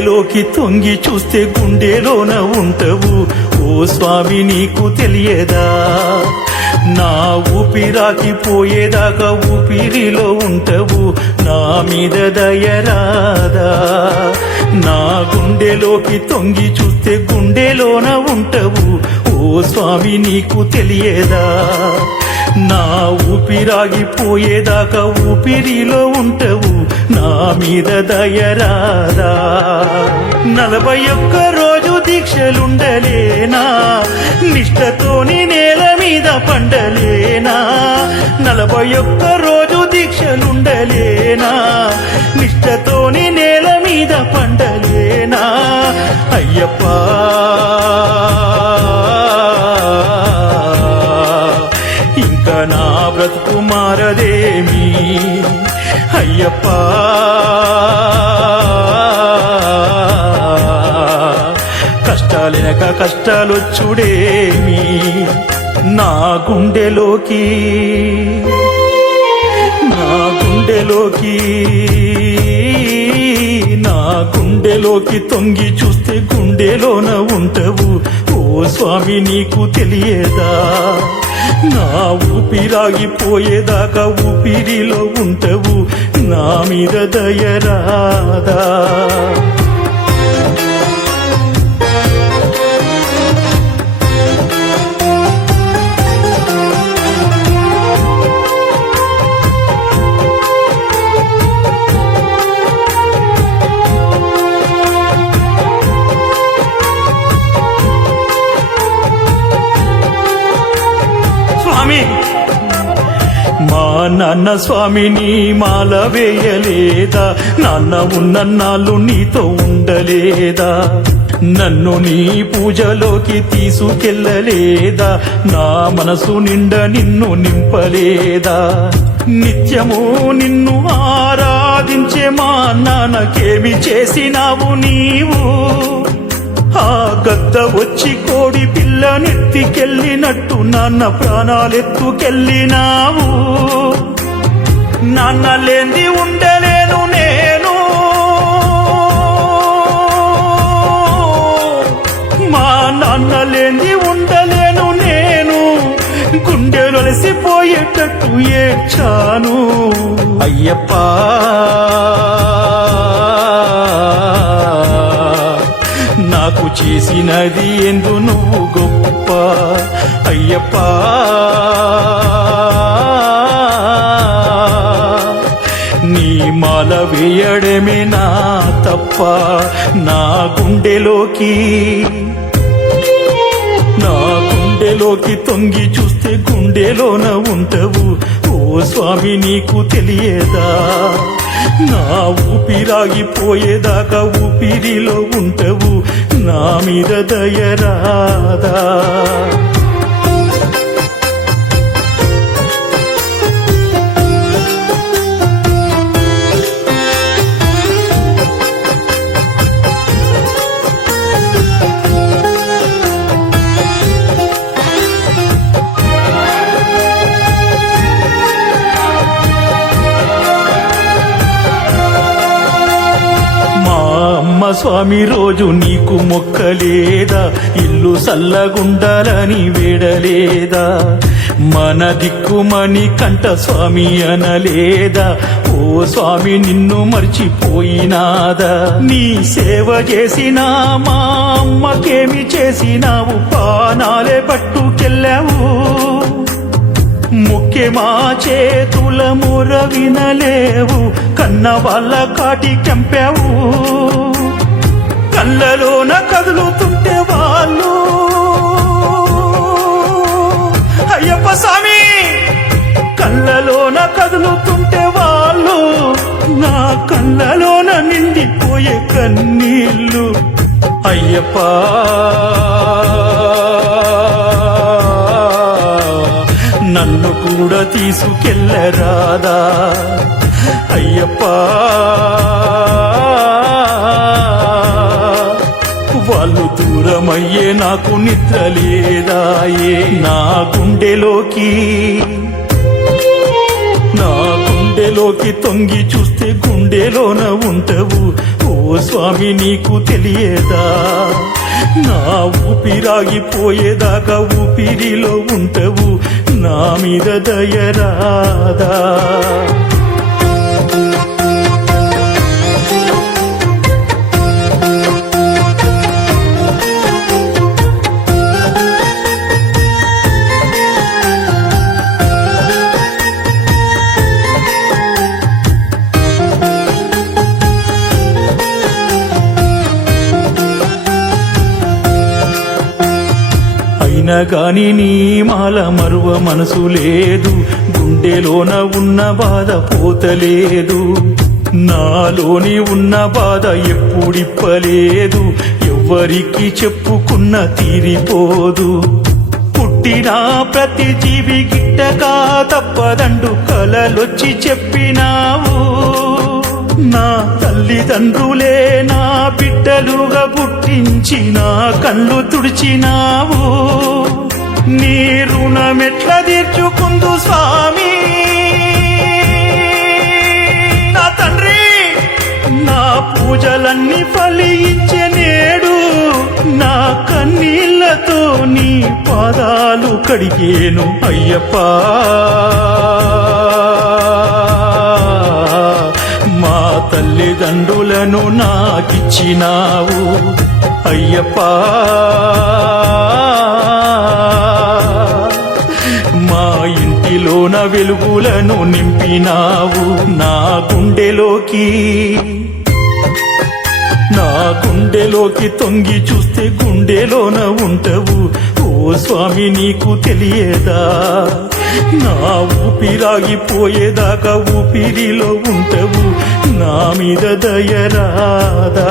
గుండెలోకి తొంగి చూస్తే గుండెలోన ఉంటవు. ఓ స్వామి నీకు తెలియదా? నా ఊపిరాకి పోయేదాకా ఊపిరిలో ఉంటవు. నా మీద దయరాదా నా గుండెలోకి తొంగి చూస్తే గుండెలోన ఉంటవు. ఓ స్వామి నీకు తెలియదా? నా ఊపిరాగిపోయేదాకా ఊపిరిలో ఉంటవు నా మీద దయరాదా నలభై ఒక్క రోజు దీక్షలుండలేనా? నిష్టతోని నేల మీద పండలేనా? నలభై ఒక్క రోజు దీక్షలుండలేనా? నిష్టతోని నేల మీద పండలేనా? అయ్యప్ప! నా బ్రతుకు మారదేమి? అయ్యప్ప! కష్టాలెనక కష్టాలొచ్చుడేమి? నా గుండెలోకి నా గుండెలోకి నా గుండెలోకి తొంగి చూస్తే గుండెలోన ఉంటవు. ఓ స్వామి నీకు తెలియదా? నా ఊపిరాగిపోయేదాకా ఊపిరిలో ఉంటవు. నా మీద దయరాదా మా నాన్న స్వామిని మాల వేయలేదా? నాన్న ఉన్నన్నాళ్ళు నీతో ఉండలేదా? నన్ను నీ పూజలోకి తీసుకెళ్ళలేదా? నా మనసు నిండా నిన్ను నింపలేదా? నిత్యము నిన్ను ఆరాధించే మా నాన్నకేమి చేసినావు నీవు? ఆ గద్ద వచ్చి కోడి పిల్ల నెత్తికెళ్ళినట్టు నాన్న ప్రాణాలెత్తుకెళ్ళినావు. నాన్న లేంది ఉండలేను నేను. మా నాన్న లేంది ఉండలేను నేను. గుండెలసిపోయేటట్టు ఏడ్చాను. అయ్యప్ప. నాకు చేసినది ఎందు నువ్వు గొప్ప అయ్యప్ప. మాల వేయడమే నా తప్ప నా గుండెలోకి నా గుండెలోకి తొంగి చూస్తే గుండెలోన ఉంటవు. ఓ స్వామి నీకు తెలియదా? నా ఊపిరాగిపోయేదాకా ఊపిరిలో ఉంటవు. నా మీద దయరాదా స్వామి రోజు నీకు మొక్కలేదా? ఇల్లు సల్లగుండాలని వేడలేదా? మన దిక్కుమణి కంట స్వామి అనలేదా? ఓ స్వామి నిన్ను మర్చిపోయినాదా? నీ సేవ చేసినా మా అమ్మకేమి చేసినావు? పానాలే పట్టుకెళ్ళావు. ముఖ్యమా చేతుల ముర వినలేవు. కన్న వాళ్ళ కాటి కంపావు కళ్ళలోన కదులుతుంటే వాళ్ళు. అయ్యప్ప స్వామి! కళ్ళలోన కదులుతుంటే వాళ్ళు. నా కళ్ళలోన నిండిపోయే కన్నీళ్ళు. అయ్యప్ప! నన్ను కూడా తీసుకెళ్ళరాదా? అయ్యప్ప! అయ్యే నాకు నిద్ర లేదాయే. నా గుండెలోకి నా గుండెలోకి తొంగి చూస్తే గుండెలోన ఉంటవు. ఓ స్వామి నీకు తెలియదా? నా ఊపిరాగిపోయేదాకా ఊపిరిలో ఉంటవు. నా మీద దయరాదా అయినా గాని నీ మాల మరువ మనసు లేదు. గుండెలోన ఉన్న బాధ పోతలేదు. నాలోని ఉన్న బాధ ఎప్పుడిప్పలేదు. ఎవ్వరికి చెప్పుకున్న తీరిపోదు పుట్టిన ప్రతి జీవి గిట్టకా తప్పదండు కలలొచ్చి చెప్పినావు. నా తల్లిదండ్రులే నా బిడ్డలుగా పుట్టించిన కళ్ళు తుడిచినావు. నీ రుణమెట్ల తీర్చుకుందు స్వామి. నా తండ్రి నా పూజలన్నీ ఫలించే నేడు నా కన్నీళ్ళతో నీ పాదాలు కడిగేను అయ్యప్పా. నన్ను నాకిచ్చినావు అయ్యప్ప. మా ఇంటిలోన వెలుగులను నింపినావు నా గుండెలోకి. నా గుండెలోకి తొంగి చూస్తే గుండెలోన ఉంటవు. ఓ స్వామి నీకు తెలియదా? నా ఊపిరాగిపోయేదాకా ఊపిరిలో ఉంటవు. నా మీద దయరాదా